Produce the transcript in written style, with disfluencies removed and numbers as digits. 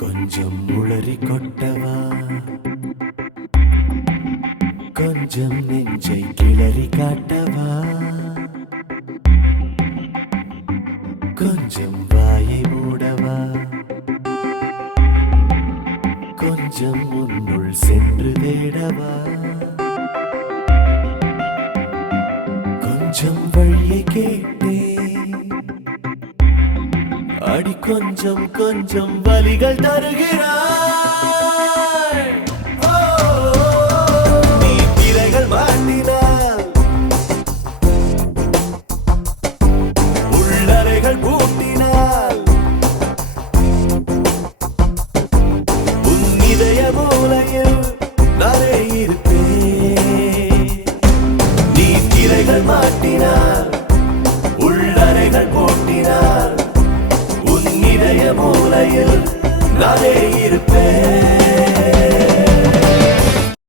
கொஞ்சம் உளறி கொட்டவா, கொஞ்சம் நெஞ்சை கிளறி காட்டவா, கொஞ்சம் வாயை மூடவா, கொஞ்சம் உன்னுள் சென்று தேடவா, கொஞ்சம் வழியை கேட்டேன் அடி, கொஞ்சம் கொஞ்சம் வலிகள் தருகிறாய். நீ திரைகள் மாட்டினாய், உள்ளறைகள் பூட்டினாய், உன் இதய மூலையில் நானே இருப்பேன். நீ திரைகள் மாட்டினாய், உள்ளறைகள் பூட்டினாய், உன் இதய மூலையில் நானே இருப்பேன்.